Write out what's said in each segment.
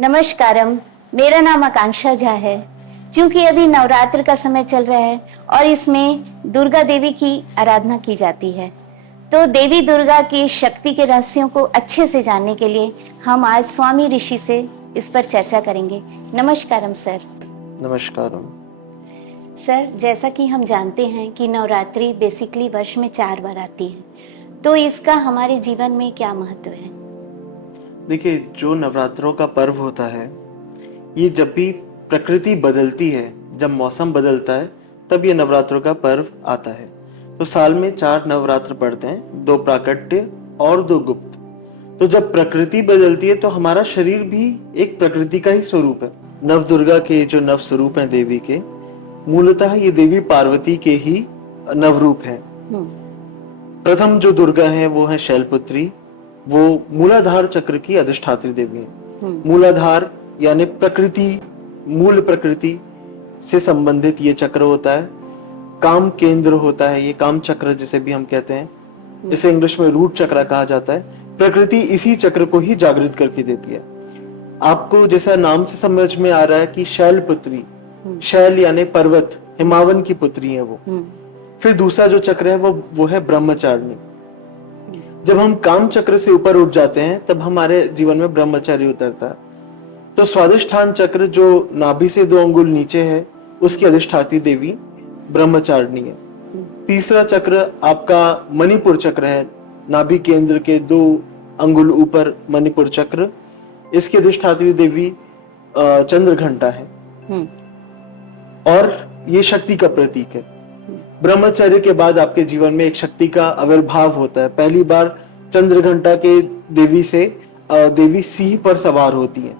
नमस्कारम। मेरा नाम आकांक्षा झा है। क्योंकि अभी नवरात्र का समय चल रहा है और इसमें दुर्गा देवी की आराधना की जाती है, तो देवी दुर्गा की शक्ति के रहस्यों को अच्छे से जानने के लिए हम आज स्वामी ऋषि से इस पर चर्चा करेंगे। नमस्कारम सर। नमस्कारम। सर, जैसा कि हम जानते हैं कि नवरात्रि बेसिकली वर्ष में 4 बार आती है, तो इसका हमारे जीवन में क्या महत्व है? देखिए, जो नवरात्रों का पर्व होता है, ये जब भी प्रकृति बदलती है, जब मौसम बदलता है, तब ये नवरात्रों का पर्व आता है। तो साल में 4 नवरात्र पड़ते हैं, 2 प्राकट्य और 2 गुप्त। तो जब प्रकृति बदलती है तो हमारा शरीर भी एक प्रकृति का ही स्वरूप है। नव दुर्गा के जो नव स्वरूप हैं देवी के, मूलतः ये देवी पार्वती के ही नवरूप है। प्रथम जो दुर्गा है वो है शैलपुत्री। वो मूलाधार चक्र की अधिष्ठात्री देवी है। मूलाधार यानी प्रकृति, मूल प्रकृति से संबंधित ये चक्र होता है। काम केंद्र होता है ये, काम चक्र जिसे भी हम कहते हैं, इसे इंग्लिश में रूट चक्र कहा जाता है। प्रकृति इसी चक्र को ही जागृत करके देती है। आपको जैसा नाम से समझ में आ रहा है कि शैलपुत्री, शैल यानी पर्वत, हिमावन की पुत्री है वो। फिर दूसरा जो चक्र है वो है ब्रह्मचारिणी। जब हम काम चक्र से ऊपर उठ जाते हैं तब हमारे जीवन में ब्रह्मचर्य उतरता है। तो स्वादिष्ठान चक्र जो नाभि से 2 अंगुल नीचे है, उसकी अधिष्ठात्री देवी ब्रह्मचारिणी है। तीसरा चक्र आपका मणिपुर चक्र है, नाभि केंद्र के 2 अंगुल ऊपर मणिपुर चक्र, इसकी अधिष्ठात्री देवी चंद्रघंटा है और ये शक्ति का प्रतीक है। ब्रह्मचर्य के बाद आपके जीवन में एक शक्ति का आविर्भाव होता है। पहली बार चंद्रघंटा के देवी से देवी सिंह पर सवार होती है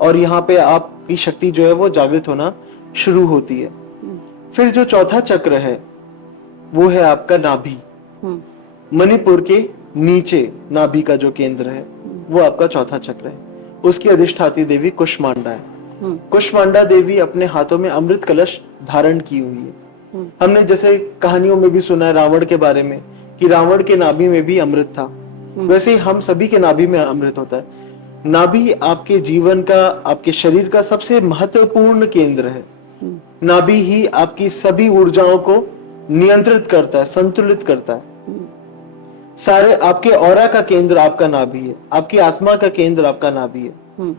और यहाँ पे आपकी शक्ति जो है वो जागृत होना शुरू होती है। फिर जो चौथा चक्र है वो है आपका नाभि। मणिपुर के नीचे नाभि का जो केंद्र है वो आपका चौथा चक्र है। उसकी अधिष्ठात्री देवी कुष्मांडा है। कुष्मांडा देवी अपने हाथों में अमृत कलश धारण की हुई है। हमने जैसे कहानियों में भी सुना है रावण के बारे में कि रावण के नाभि में भी अमृत था, वैसे ही हम सभी के नाभि में अमृत होता है। नाभि आपके जीवन का, आपके शरीर का सबसे महत्वपूर्ण केंद्र है। नाभि ही आपकी सभी ऊर्जाओं को नियंत्रित करता है, संतुलित करता है। सारे आपके ऑरा का केंद्र आपका नाभि है, आपकी आत्मा का केंद्र आपका नाभि है।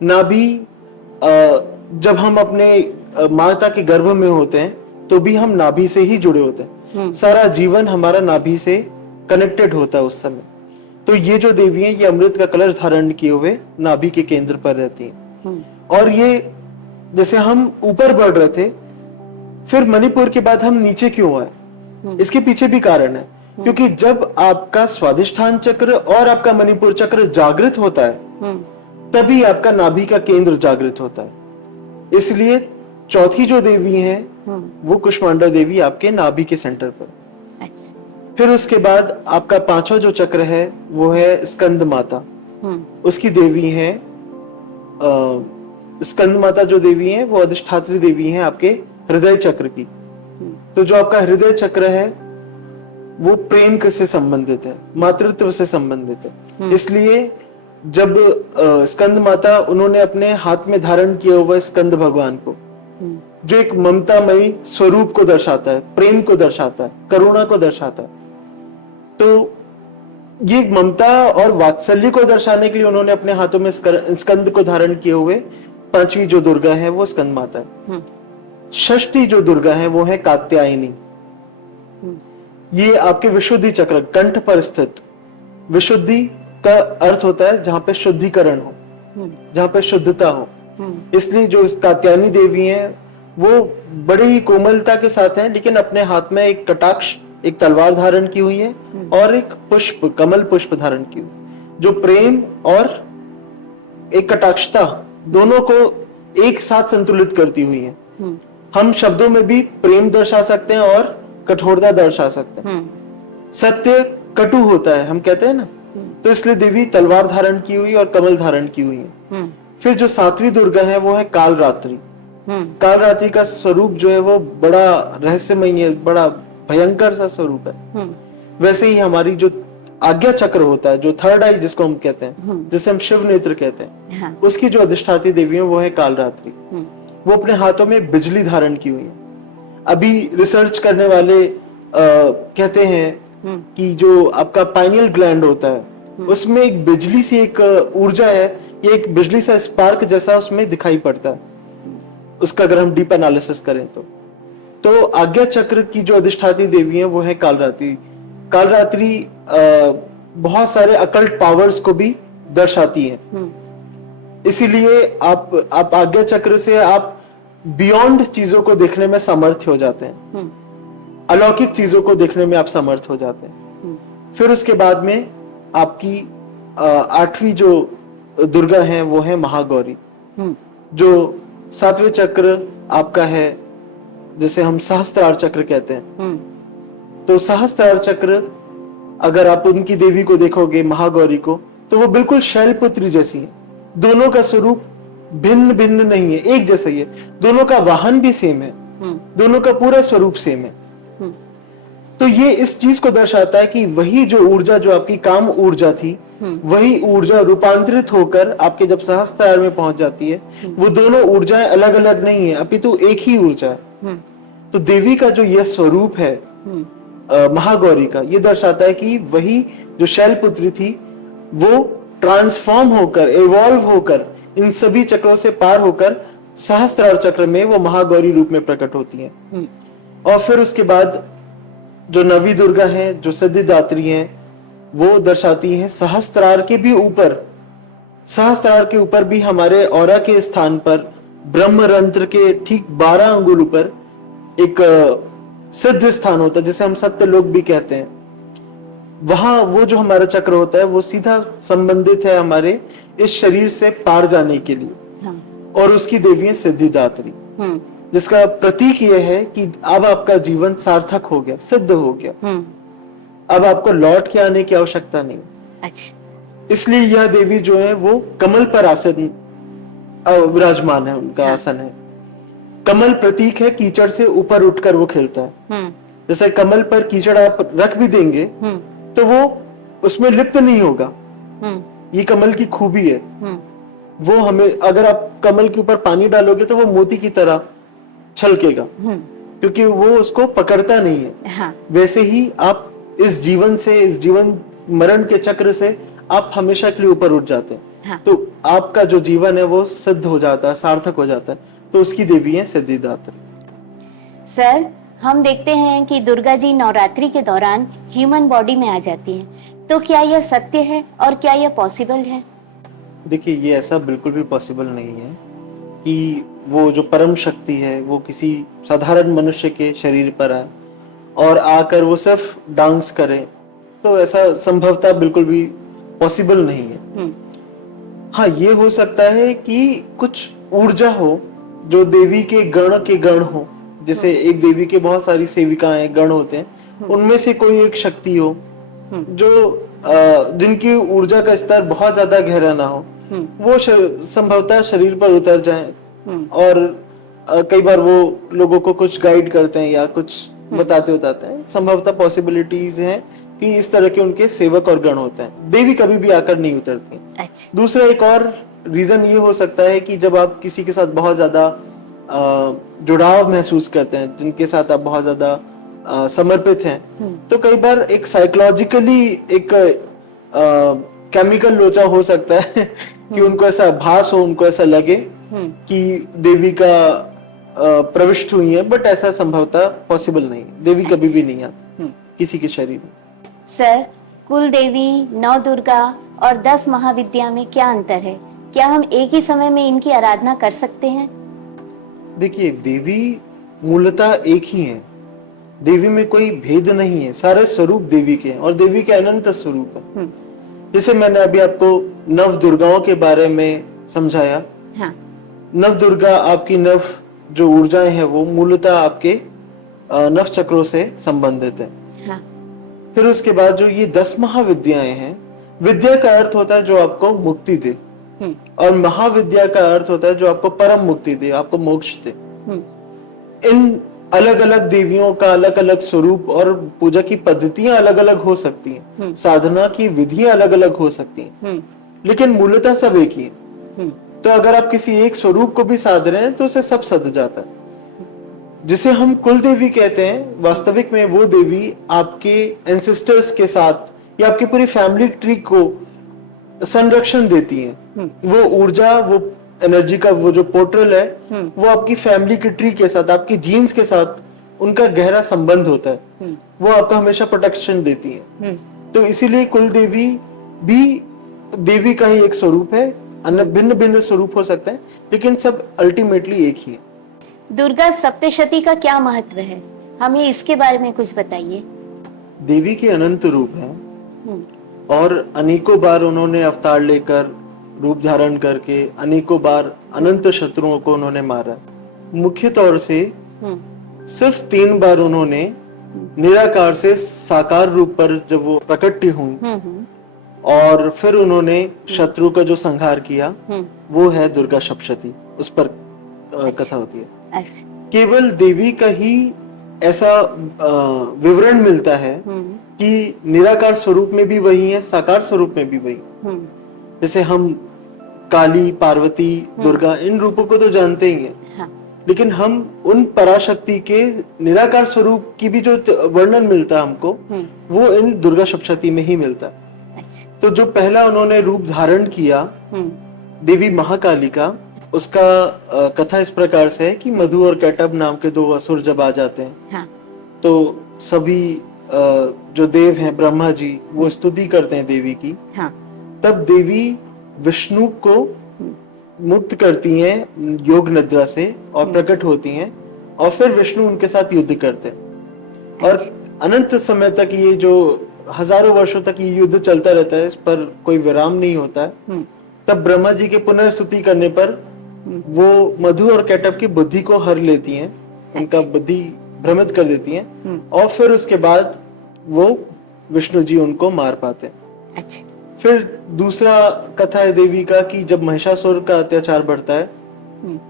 नाभि जब हम अपने माता के गर्भ में होते हैं तो भी हम नाभि से ही जुड़े होते हैं। सारा जीवन हमारा नाभि से कनेक्टेड होता है उस समय। तो ये जो देवी हैं ये अमृत का कलश धारण किए हुए नाभि के केंद्र पर रहती हैं। और ये जैसे हम ऊपर बढ़ रहे थे, फिर मणिपुर के बाद हम नीचे क्यों आए, इसके पीछे भी कारण है। क्योंकि जब आपका स्वादिष्ठान चक्र और आपका मणिपुर चक्र जागृत होता है तभी आपका नाभि का केंद्र जागृत होता है। इसलिए चौथी जो देवी है वो कुष्मांडा देवी आपके नाभि के सेंटर पर। फिर उसके बाद आपका 5वां जो चक्र है वो है स्कंद माता। उसकी देवी है स्कंद माता जो देवी है वो अधिष्ठात्री देवी है आपके हृदय चक्र की। तो जो आपका हृदय चक्र है वो प्रेम से संबंधित है, मातृत्व से संबंधित है। इसलिए जब स्कंद माता, उन्होंने अपने हाथ में धारण किया हुआ स्कंद भगवान को, जो एक ममतामयी स्वरूप को दर्शाता है, प्रेम को दर्शाता है, करुणा को दर्शाता है। तो ये ममता और वात्सल्य को दर्शाने के लिए उन्होंने अपने हाथों में स्कंद को धारण किए हुए 5वीं जो दुर्गा है वो स्कंद माता है। 6ठी जो दुर्गा है वो है कात्यायनी। ये आपके विशुद्धि चक्र, कंठ पर स्थित। विशुद्धि का अर्थ होता है जहां पे शुद्धिकरण हो, जहां पे शुद्धता हो। इसलिए जो कात्यायनी देवी हैं वो बड़े ही कोमलता के साथ हैं, लेकिन अपने हाथ में एक कटाक्ष, एक तलवार धारण की हुई है और एक पुष्प, कमल पुष्प धारण की हुई, जो प्रेम और एक कटाक्षता दोनों को एक साथ संतुलित करती हुई है। हम शब्दों में भी प्रेम दर्शा सकते हैं और कठोरता दर्शा सकते हैं। सत्य कटु होता है, हम कहते हैं ना, तो इसलिए देवी तलवार धारण की हुई और कमल धारण की हुई है। फिर जो 7वीं दुर्गा है वो है कालरात्रि। कालरात्रि का स्वरूप जो है वो बड़ा रहस्यमय है, बड़ा भयंकर सा स्वरूप है। वैसे ही हमारी जो आज्ञा चक्र होता है, जो थर्ड आई जिसको हम कहते हैं, जिसे हम शिव नेत्र कहते हैं, हाँ। उसकी जो अधिष्ठात्री देवी है वो है कालरात्रि। वो अपने हाथों में बिजली धारण की हुई है। अभी रिसर्च करने वाले कहते हैं कि जो आपका पाइनियल ग्लैंड होता है उसमें एक बिजली सी एक ऊर्जा है, ये एक बिजली सा स्पार्क जैसा उसमें दिखाई पड़ता है उसका, अगर हम डीप एनालिसिस करें तो आज्ञा चक्र की जो अधिष्ठात्री देवी है वो है कालरात्रि। कालरात्रि बहुत सारे अकल्ट पावर्स को भी दर्शाती है। इसीलिए आप आज्ञा चक्र से आप बियॉन्ड चीजों को देखने में समर्थ हो जाते हैं, अलौकिक चीजों को देखने में आप समर्थ हो जाते हैं। फिर उसके बाद में आपकी 8वीं जो दुर्गा है वो है महागौरी, जो 7वें चक्र आपका है जिसे हम सहस्त्रार चक्र कहते हैं। तो सहस्त्रार चक्र अगर आप उनकी देवी को देखोगे महागौरी को, तो वो बिल्कुल शैलपुत्री जैसी है। दोनों का स्वरूप भिन्न भिन्न नहीं है, एक जैसा ही है। दोनों का वाहन भी सेम है, दोनों का पूरा स्वरूप सेम है। तो ये इस चीज को दर्शाता है कि वही जो ऊर्जा जो आपकी काम ऊर्जा थी, वही ऊर्जा रूपांतरित होकर आपके जब सहस्त्रार में पहुंच जाती है, वो दोनों ऊर्जाएं अलग अलग नहीं है, अपितु एक ही ऊर्जा है। तो देवी का जो यह स्वरूप है महागौरी का, ये दर्शाता है कि वही जो शैलपुत्री थी वो ट्रांसफॉर्म होकर, इवॉल्व होकर, इन सभी चक्रों से पार होकर सहस्त्रार चक्र में वो महागौरी रूप में प्रकट होती हैं। और फिर उसके बाद जो 9वीं दुर्गा है, जो सिद्धिदात्री है, वो दर्शाती है सहस्त्रार के भी ऊपर, सहस्त्रार के ऊपर भी हमारे औरा के स्थान पर ब्रह्मरंध्र के ठीक 12 अंगुल ऊपर एक सिद्ध स्थान होता है जिसे हम सत्यलोक भी कहते हैं। वहां वो जो हमारा चक्र होता है वो सीधा संबंधित है हमारे इस शरीर से पार जाने के लिए। हाँ। और उसकी देवी है सिद्धिदात्री, जिसका प्रतीक यह है कि अब आपका जीवन सार्थक हो गया, सिद्ध हो गया, अब आपको लौट के आने की आवश्यकता नहीं। अच्छा। इसलिए यह देवी जो है वो कमल पर आसन विराजमान है, उनका हाँ। आसन है। कमल प्रतीक है कीचड़ से ऊपर उठकर वो खिलता है। जैसे कमल पर कीचड़ आप रख भी देंगे तो वो उसमें लिप्त नहीं होगा, ये कमल की खूबी है। वो हमें, अगर आप कमल के ऊपर पानी डालोगे तो वो मोती की तरह छलकेगा, क्योंकि वो उसको पकड़ता नहीं है। हाँ। वैसे ही आप इस जीवन से, इस जीवन मरण के चक्र से आप हमेशा के लिए ऊपर उठ जाते हैं। हाँ। तो आपका जो जीवन है वो सिद्ध हो जाता है, सार्थक हो जाता है। तो उसकी देवी है सिद्धिदात्री। सर, हम देखते हैं कि दुर्गा जी नवरात्रि के दौरान ह्यूमन बॉडी में आ जाती हैं, तो क्या यह सत्य है और क्या यह पॉसिबल है? देखिए, ये ऐसा बिल्कुल भी पॉसिबल नहीं है कि वो जो परम शक्ति है वो किसी साधारण मनुष्य के शरीर पर आए और आकर वो सिर्फ डांस करे, तो ऐसा संभवतः बिल्कुल भी पॉसिबल नहीं है। हाँ, ये हो सकता है कि कुछ ऊर्जा हो जो देवी के गण हो, जैसे एक देवी के बहुत सारी सेविकाएं, गण होते हैं, उनमें से कोई एक शक्ति हो जो जिनकी ऊर्जा का स्तर बहुत ज्यादा गहरा ना हो, वो संभवतः शरीर पर उतर जाए और कई बार वो लोगों को कुछ गाइड करते हैं या कुछ बताते हैं। संभवतः पॉसिबिलिटीज हैं कि इस तरह के उनके सेवक और गण होते हैं। देवी कभी भी आकर नहीं उतरती। अच्छा। दूसरा एक और रीजन ये हो सकता है कि जब आप किसी के साथ बहुत ज्यादा जुड़ाव महसूस करते हैं, जिनके साथ आप बहुत ज्यादा समर्पित हैं, तो कई बार एक साइकोलॉजिकली एक केमिकल लोचा हो सकता है कि उनको ऐसा आभास हो, उनको ऐसा लगे कि देवी का प्रविष्ट हुई है, बट ऐसा संभवतः पॉसिबल नहीं। देवी कभी भी नहीं आती किसी के शरीर में। सर, कुल देवी, 9 दुर्गा और 10 महाविद्या में क्या अंतर है? क्या हम एक ही समय में इनकी आराधना कर सकते हैं? देखिए, देवी मूलतः एक ही है, देवी में कोई भेद नहीं है, सारे स्वरूप देवी के हैं और देवी के अनंत स्वरूप है। जैसे मैंने अभी आपको 9 दुर्गाओं के बारे में समझाया। हाँ। 9 दुर्गा आपकी 9 जो ऊर्जाएं हैं वो मूलतः आपके 9 चक्रों से संबंधित है। हाँ। फिर उसके बाद जो ये 10 महाविद्याएं हैं, विद्या का अर्थ होता है जो आपको मुक्ति दे, और महाविद्या का अर्थ होता है जो आपको परम मुक्ति दे, आपको मोक्ष दे। इन अलग अलग देवियों का अलग अलग स्वरूप और पूजा की पद्धतियां अलग अलग हो सकती हैं, साधना की विधियां अलग अलग हो सकती हैं, लेकिन मूलतः सब एक ही है। तो अगर आप किसी एक स्वरूप को भी साध रहे हैं तो उसे सब सद जाता है। जिसे हम कुल देवी कहते हैं, वास्तविक में वो देवी आपके एंसेस्टर्स के साथ या आपकी पूरी फैमिली ट्री को संरक्षण देती हैं। वो ऊर्जा, वो एनर्जी का वो जो पोर्टल है, वो आपकी फैमिली की ट्री के साथ, आपकी जीन्स के साथ उनका गहरा संबंध होता है। वो आपको हमेशा प्रोटेक्शन देती हैं। तो इसीलिए कुल देवी भी देवी का ही एक स्वरूप है। अन्य भिन्न भिन्न स्वरूप हो सकते हैं, लेकिन सब अल्टीमेटली एक ही है। दुर्गा सप्तशती का क्या महत्व है, हमें इसके बारे में कुछ बताइए। देवी के अनंत रूप हैं और अनेकों बार उन्होंने अवतार लेकर रूप धारण करके अनेकों बार अनंत शत्रुओं को उन्होंने मारा। मुख्य तौर से सिर्फ 3 बार उन्होंने निराकार से साकार रूप पर जब वो प्रकट हुई और फिर उन्होंने शत्रु का जो संहार किया, वो है दुर्गा सप्तशती। उस पर कथा होती है। केवल देवी का ही ऐसा विवरण मिलता है कि निराकार स्वरूप में भी वही है, साकार स्वरूप में भी वही। जैसे हम काली, पार्वती, दुर्गा, इन रूपों को तो जानते ही हैं, हाँ। लेकिन हम उन पराशक्ति के निराकार स्वरूप की भी जो वर्णन मिलता है हमको, वो इन दुर्गा सप्तशती में ही मिलता है। तो जो पहला उन्होंने रूप धारण किया देवी महाकाली का, उसका कथा इस प्रकार से है कि मधु और कैटब नाम के 2 असुर जब आ जाते हैं, हाँ। तो सभी जो देव हैं, ब्रह्मा जी, वो स्तुति करते हैं देवी की, हाँ। तब देवी विष्णु को मुक्त करती हैं योग निद्रा से और प्रकट होती हैं, और फिर विष्णु उनके साथ युद्ध करते हैं। और अनंत समय तक, ये जो हजारों वर्षों तक ये युद्ध चलता रहता है, इस पर कोई विराम नहीं होता है। तब ब्रह्मा जी के पुनः स्तुति करने पर वो मधु और कैटब की बुद्धि को हर लेती हैं, उनका बुद्धि भ्रमित कर देती हैं, और फिर उसके बाद वो विष्णु जी उनको मार पाते हैं। फिर दूसरा कथा है देवी का कि जब महिषासुर का अत्याचार बढ़ता है,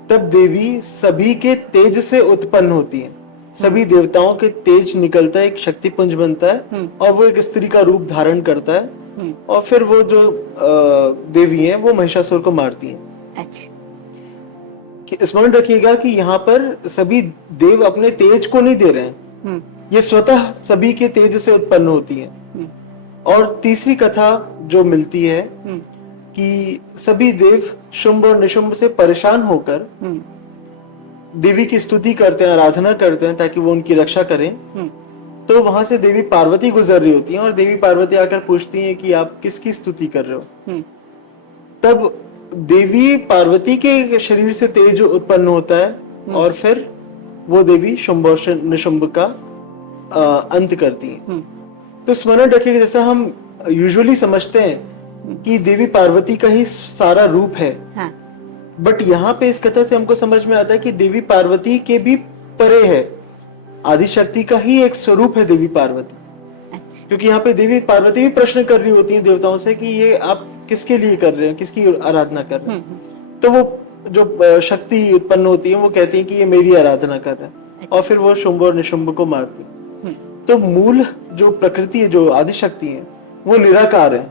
तब देवी सभी के तेज से उत्पन्न होती हैं। सभी देवताओं के तेज निकलता है, एक शक्ति पुंज बनता है, और वो एक स्त्री का रूप धारण करता है, और फिर वो जो देवी हैं वो महिषासुर को मारती हैं। स्मरण रखिएगा कि यहाँ पर सभी देव अपने तेज को नहीं दे रहे हैं, ये स्वतः सभी के तेज से उत्पन्न होती हैं। और तीसरी कथा जो मिलती है कि सभी देव शुंभ और निशुंभ से परेशान होकर देवी की स्तुति करते हैं, आराधना करते हैं ताकि वो उनकी रक्षा करें। तो वहां से देवी पार्वती गुजर रही होती हैं, और देवी पार्वती आकर पूछती हैं कि आप किसकी स्तुति कर रहे हो। तब देवी पार्वती के शरीर से तेज उत्पन्न होता है, और फिर वो देवी शुंभ और निशुंभ का अंत करती हैं। तो स्मरण रखिएगा, जैसा हम यूजुअली समझते हैं कि देवी पार्वती का ही सारा रूप है, हाँ। बट यहाँ पे इस कथा से हमको समझ में आता है कि देवी पार्वती के भी परे है, आदिशक्ति का ही एक स्वरूप है देवी पार्वती। क्योंकि यहाँ पे देवी पार्वती भी प्रश्न कर रही होती हैं देवताओं से कि ये आप किसके लिए कर रहे हैं, किसकी आराधना कर रहे हैं। तो वो जो शक्ति उत्पन्न होती है वो कहती है कि ये मेरी आराधना कर रहे हैं, और फिर वो शुंभ और निशुंभ को मारती है। तो मूल जो प्रकृति है, जो आदिशक्ति है, वो निराकार है,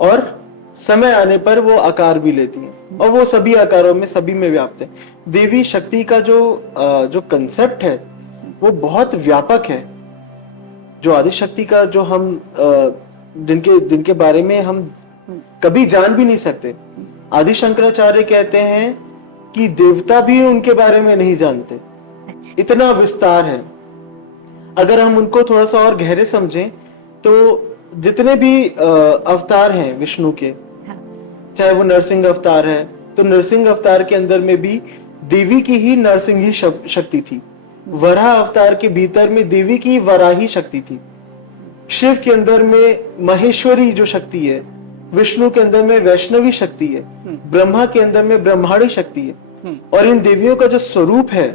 और समय आने पर वो आकार भी लेती है, और वो सभी आकारों में, सभी में व्याप्त है। देवी शक्ति का जो कंसेप्ट है वो बहुत व्यापक है। जो आदिशक्ति का जो हम जिनके बारे में हम कभी जान भी नहीं सकते, आदि शंकराचार्य कहते हैं कि देवता भी उनके बारे में नहीं जानते, इतना विस्तार है। अगर हम उनको थोड़ा सा और गहरे समझें तो जितने भी अवतार हैं विष्णु के, चाहे वो नरसिंह अवतार है, तो नरसिंह अवतार के अंदर में भी देवी की ही नरसिंह ही शक्ति थी। वराह अवतार के भीतर में देवी की वराही शक्ति थी। शिव के अंदर में महेश्वरी जो शक्ति है, विष्णु के अंदर में वैष्णवी शक्ति है, ब्रह्मा के अंदर में ब्रह्मांडी शक्ति है। और इन देवियों का जो स्वरूप है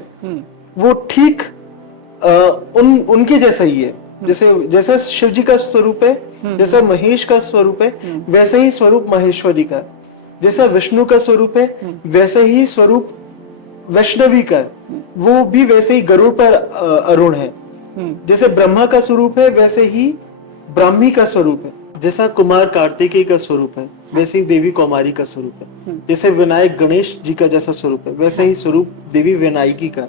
वो ठीक उनके जैसा ही है। जैसा शिव जी का स्वरूप है, जैसा महेश का स्वरूप है, वैसा ही स्वरूप महेश्वरी का। जैसा विष्णु का स्वरूप है, वैसा ही स्वरूप वैष्णवी का है, वो भी वैसे ही गरुड़ पर अरुण है। जैसे ब्रह्मा का स्वरूप है वैसे ही ब्राह्मी का स्वरूप है। जैसा कुमार कार्तिकेय का स्वरूप है वैसे ही देवी कौमारी का स्वरूप है। जैसे विनायक गणेश जी का जैसा स्वरूप है वैसा ही स्वरूप देवी विनायकी का।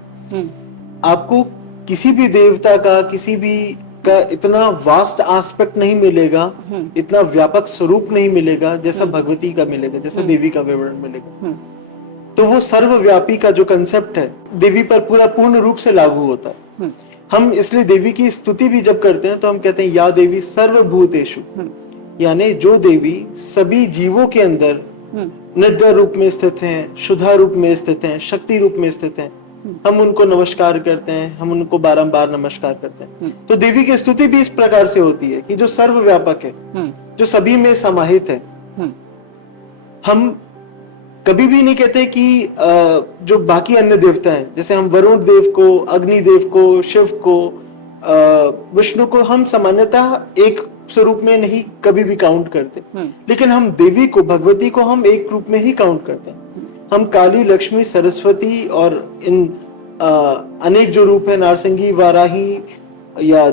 आपको किसी भी देवता का किसी भी का इतना वास्ट एस्पेक्ट नहीं मिलेगा, इतना व्यापक स्वरूप नहीं मिलेगा जैसा भगवती का मिलेगा, जैसा देवी का विवरण मिलेगा। तो वो सर्वव्यापी का जो कंसेप्ट है देवी पर पूरा पूर्ण रूप से लागू होता है। हम इसलिए देवी की स्तुति भी जब करते हैं तो हम कहते हैं या देवी सर्वभूतेषु, यानी जो देवी सभी जीवों के अंदर निद्रा रूप में स्थित हैं, शुद्धा रूप में स्थित हैं, शक्ति रूप में स्थित हैं, हम उनको नमस्कार करते हैं, हम उनको बारंबार नमस्कार करते हैं। तो देवी की स्तुति भी इस प्रकार से होती है कि जो सर्वव्यापक है, जो सभी में समाहित है। हम कभी भी नहीं कहते कि जो बाकी अन्य देवता हैं, जैसे हम वरुण देव को, अग्नि देव को, शिव को, विष्णु को हम सामान्यतः एक स्वरूप में नहीं कभी भी काउंट करते, लेकिन हम देवी को, भगवती को हम एक रूप में ही काउंट करते हैं। हम काली, लक्ष्मी, सरस्वती और इन अनेक जो रूप है, नारसिंगी, वाराही या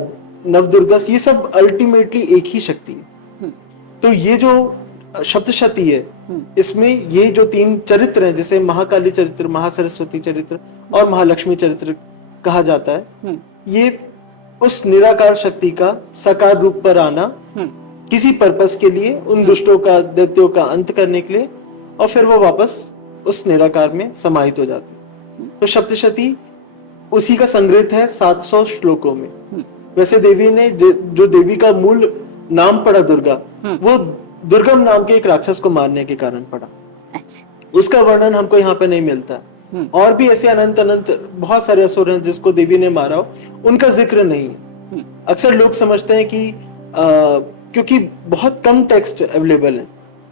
नवदुर्गा, ये सब अल्टीमेटली एक ही शक्ति है। तो ये जो सप्तशती है, इसमें ये जो तीन चरित्र हैं, जैसे महाकाली चरित्र, महासरस्वती चरित्र और महालक्ष्मी चरित्र कहा जाता है, ये उस निराकार शक्ति का साकार रूप पर आना किसी पर्पस के लिए, उन दुष्टों का, दैत्यों का अंत करने के लिए, और फिर वो वापस उस निराकार में समाहित हो जाती है। तो सप्तशती उसी का संग्रहित है 700 श्लोकों में। वैसे देवी ने जो देवी का मूल नाम पड़ा दुर्गा, वो दुर्गम नाम के एक राक्षस को मारने के कारण पड़ा। उसका वर्णन हमको यहाँ पे नहीं मिलता। और भी ऐसे अनंत अनंत बहुत सारे असुर हैं जिसको देवी ने मारा हो, उनका जिक्र नहीं है। अक्सर लोग समझते हैं कि क्योंकि बहुत कम टेक्स्ट अवेलेबल है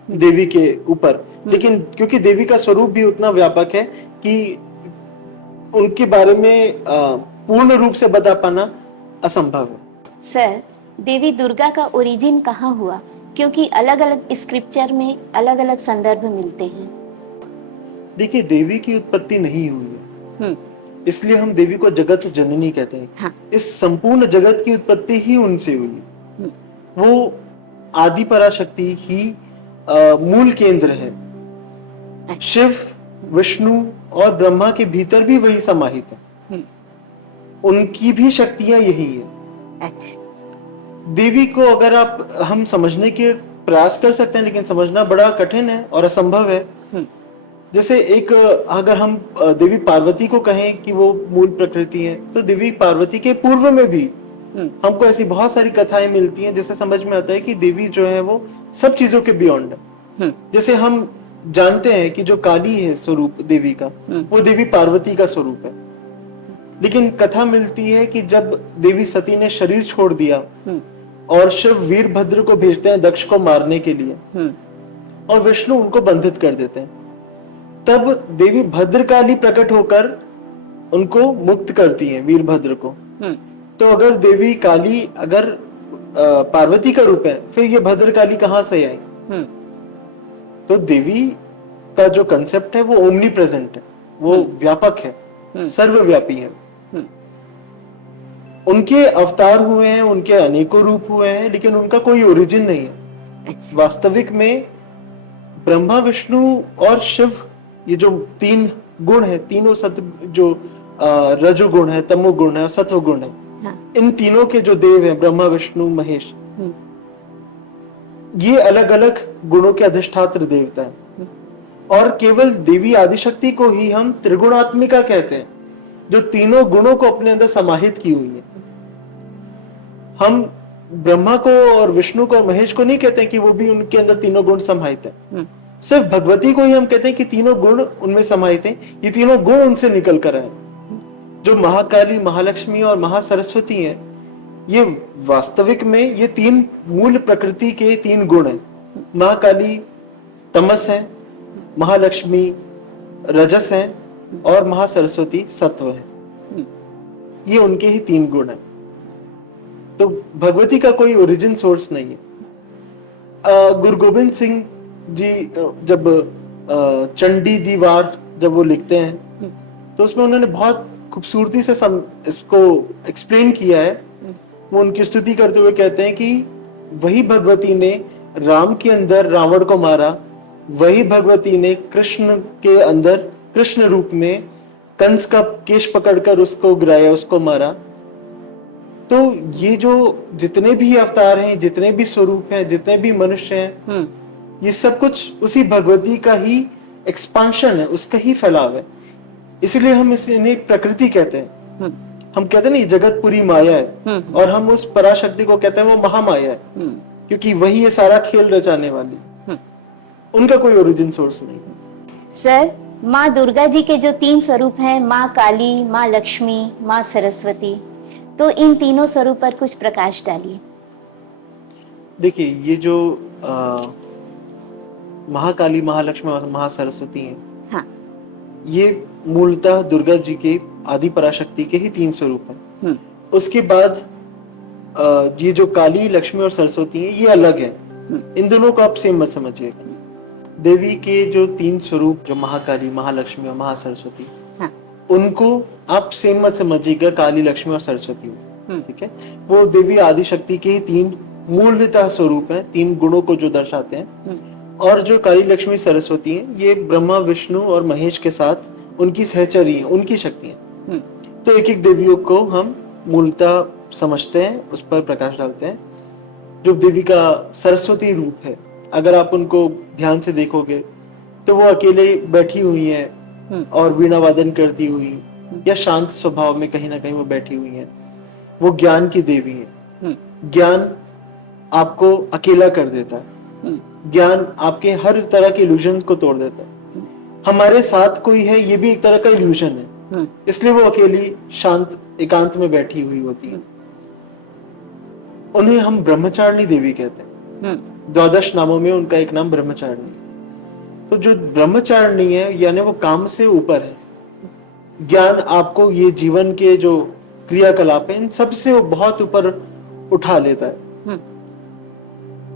देवी के ऊपर, लेकिन क्योंकि देवी का स्वरूप भी उतना व्यापक है कि उनके बारे में पूर्ण रूप से बता पाना असंभव है। सर, देवी दुर्गा का ओरिजिन कहाँ हुआ? क्योंकि अलग अलग स्क्रिप्चर में अलग अलग संदर्भ मिलते हैं। देखिए, देवी की उत्पत्ति नहीं हुई है, इसलिए हम देवी को जगत जननी कहते हैं। हाँ। इस संपूर्ण जगत की उत्पत्ति ही उनसे हुई है। वो आदि पराशक्ति ही मूल केंद्र है। शिव, विष्णु और ब्रह्मा के भीतर भी वही समाहित है। उनकी भी शक्तियां यही है। देवी को अगर हम समझने के प्रयास कर सकते हैं, लेकिन समझना बड़ा कठिन है और असंभव है। जैसे अगर हम देवी पार्वती को कहें कि वो मूल प्रकृति है, तो देवी पार्वती के पूर्व में भी हमको ऐसी बहुत सारी कथाएं मिलती हैं जिससे समझ में आता है कि देवी जो है वो सब चीजों के बियॉन्ड है। जैसे हम जानते हैं कि जो काली है स्वरूप देवी का, वो देवी पार्वती का स्वरूप है। लेकिन कथा मिलती है कि जब देवी सती ने शरीर छोड़ दिया और शिव वीरभद्र को भेजते हैं दक्ष को मारने के लिए, और विष्णु उनको बंधित कर देते हैं, तब देवी भद्रकाली प्रकट होकर उनको मुक्त करती हैं, वीरभद्र को। तो अगर देवी काली अगर पार्वती का रूप है, फिर ये भद्रकाली कहां से आई? तो देवी का जो कंसेप्ट है वो ओमनी प्रेजेंट है, वो व्यापक है, सर्वव्यापी है। उनके अवतार हुए हैं, उनके अनेकों रूप हुए हैं, लेकिन उनका कोई ओरिजिन नहीं है। वास्तविक में ब्रह्मा, विष्णु और शिव, ये जो तीन गुण है, तीनों जो रजोगुण है, तमोगुण है और सत्वगुण है, इन तीनों के जो देव हैं, ब्रह्मा, विष्णु, महेश, ये अलग अलग गुणों के अधिष्ठात्र देवता हैं। और केवल देवी आदिशक्ति को ही हम त्रिगुणात्मिका कहते हैं, जो तीनों गुणों को अपने अंदर समाहित की हुई है। हम ब्रह्मा को और विष्णु को और महेश को नहीं कहते कि वो भी उनके अंदर तीनों गुण समाहित है। सिर्फ भगवती को ही हम कहते हैं कि तीनों गुण उनमें समाहित हैं। ये तीनों गुण उनसे निकल कर आए। जो महाकाली, महालक्ष्मी और महासरस्वती हैं, ये वास्तविक में ये तीन मूल प्रकृति के तीन गुण हैं। महाकाली तमस है, महालक्ष्मी रजस है और महासरस्वती सत्व है। ये उनके ही तीन गुण हैं। तो भगवती का कोई ओरिजिन सोर्स नहीं है। गुरु गोविंद सिंह जी जब चंडी दीवार जब वो लिखते हैं, तो उसमें उन्होंने बहुत खूबसूरती से इसको एक्सप्लेन किया है। वो उनकी स्तुति करते हुए कहते हैं कि वही भगवती ने राम के अंदर रावण को मारा, वही भगवती ने कृष्ण के अंदर कृष्ण रूप में कंस का केश पकड़कर उसको गिराया, उसको मारा। तो ये जो जितने भी अवतार हैं, जितने भी स्वरूप हैं, जितने भी मनुष्य हैं, ये सब कुछ उसी भगवती का ही एक्सपांशन है, उसका ही फैलाव है। इसलिए हम इन्हें प्रकृति कहते हैं। हम कहते हैं ना ये जगत पूरी माया है, और हम उस पराशक्ति को कहते हैं वो महामाया है, क्योंकि वही ये सारा खेल रचाने वाली। उनका कोई ओरिजिन सोर्स नहीं है। सर, माँ दुर्गा जी के जो 3 स्वरूप हैं, माँ काली, माँ लक्ष्मी, माँ सरस्वती, तो इन तीनों स्वरूप पर कुछ प्रकाश डालिए। देखिए, ये जो महाकाली, महालक्ष्मी और महासरस्वती हैं, हाँ, ये मूलतः दुर्गा जी के आदि पराशक्ति के ही 3 स्वरूप हैं। उसके बाद ये जो काली, लक्ष्मी और सरस्वती हैं, ये अलग हैं। इन दोनों को आप सेम मत समझिएगा। देवी के जो 3 स्वरूप, जो महाकाली, महालक्ष्मी और महासरस्वती, हाँ, उनको आप सेम मत समझिएगा काली, लक्ष्मी और सरस्वती में। ठीक है, वो देवी आदि शक्ति के ही 3 मूलतः स्वरूप हैं, 3 गुणों को जो दर्शाते हैं। और जो काली, लक्ष्मी, सरस्वती हैं, ये ब्रह्मा, विष्णु और महेश के साथ उनकी सहचरी हैं, उनकी शक्तियां। तो एक एक देवियों को हम मूलतः समझते हैं, उस पर प्रकाश डालते हैं। जो देवी का सरस्वती रूप है, अगर आप उनको ध्यान से देखोगे तो वो अकेले बैठी हुई है और वीणा वादन करती हुई, या शांत स्वभाव में कहीं ना कहीं वो बैठी हुई है। वो ज्ञान की देवी है। ज्ञान आपको अकेला कर देता है, ज्ञान आपके हर तरह के इल्यूजन को तोड़ देता है। हमारे साथ कोई है, ये भी एक तरह का इल्यूजन है, इसलिए वो अकेली शांत एकांत में बैठी हुई होती है। उन्हें हम ब्रह्मचारिणी देवी कहते हैं। 12 नामों में उनका एक नाम ब्रह्मचारिणी। तो जो ब्रह्मचारिणी है, यानी वो काम से ऊपर है। ज्ञान आपको ये जीवन के जो क्रियाकलाप है, इन सबसे वो बहुत ऊपर उठा लेता है।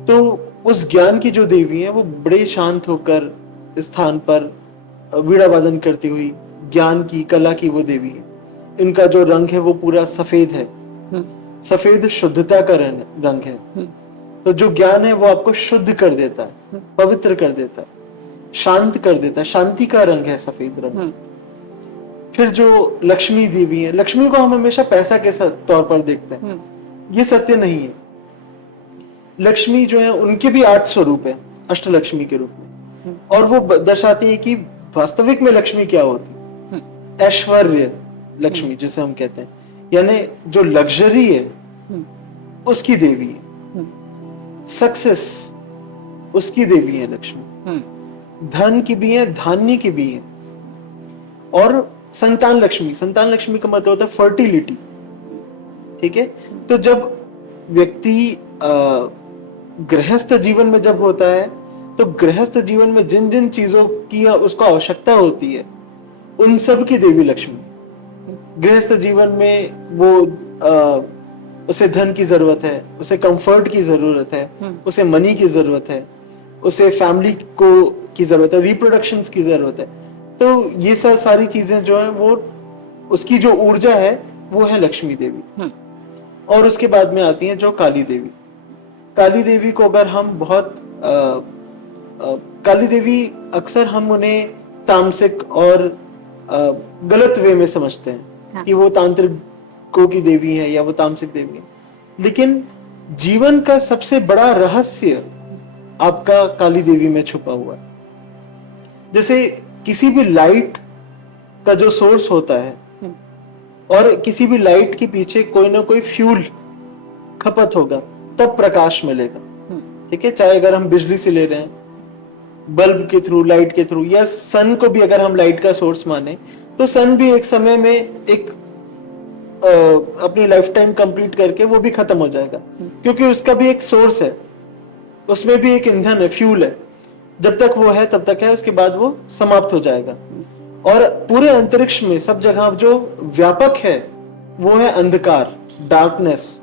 तो उस ज्ञान की जो देवी है, वो बड़े शांत होकर स्थान पर वीणा वादन करती हुई ज्ञान की, कला की वो देवी है। इनका जो रंग है वो पूरा सफेद है। सफेद शुद्धता का रंग है। तो जो ज्ञान है वो आपको शुद्ध कर देता है, पवित्र कर देता है, शांत कर देता है। शांति का रंग है सफेद रंग। फिर जो लक्ष्मी देवी है, लक्ष्मी को हम हमेशा पैसा के तौर पर देखते हैं, ये सत्य नहीं है। लक्ष्मी जो है, उनके भी 8 स्वरूप है अष्टलक्ष्मी के रूप में, और वो दर्शाती है कि वास्तविक में लक्ष्मी क्या होती है। ऐश्वर्य लक्ष्मी जिसे हम कहते हैं, यानी जो लग्जरी है उसकी देवी है। सक्सेस उसकी देवी है लक्ष्मी। धन की भी है, धान्य की भी है। और संतान लक्ष्मी, संतान लक्ष्मी का मतलब होता है फर्टिलिटी। ठीक है, तो जब व्यक्ति गृहस्थ जीवन में जब होता है, तो गृहस्थ जीवन में जिन जिन चीजों की उसको आवश्यकता होती है, उन सब की देवी लक्ष्मी। गृहस्थ जीवन में वो उसे धन की जरूरत है, उसे कंफर्ट की जरूरत है, उसे मनी की जरूरत है, उसे फैमिली को की जरूरत है, रिप्रोडक्शन की जरूरत है। तो ये सारी चीजें जो है, वो उसकी जो ऊर्जा है वो है लक्ष्मी देवी। और उसके बाद में आती है जो काली देवी। काली देवी को अगर हम बहुत काली देवी अक्सर हम उन्हें तामसिक और गलत वे में समझते हैं कि वो तांत्रिकों की देवी है या वो तामसिक देवी है। लेकिन जीवन का सबसे बड़ा रहस्य आपका काली देवी में छुपा हुआ है। जैसे किसी भी लाइट का जो सोर्स होता है, और किसी भी लाइट के पीछे कोई ना कोई फ्यूल खपत होगा, तब प्रकाश मिलेगा। ठीक है, चाहे अगर हम बिजली से ले रहे हैं, बल्ब के थ्रू, लाइट के थ्रू, या सन को भी अगर हम लाइट का सोर्स माने, तो सन भी एक समय में एक अपनी लाइफ टाइम कंप्लीट करके वो भी खत्म हो जाएगा, क्योंकि उसका भी एक सोर्स है, उसमें भी एक ईंधन है, फ्यूल है। जब तक वो है तब तक है, उसके बाद वो समाप्त हो जाएगा। और पूरे अंतरिक्ष में सब जगह जो व्यापक है वो है अंधकार, डार्कनेस।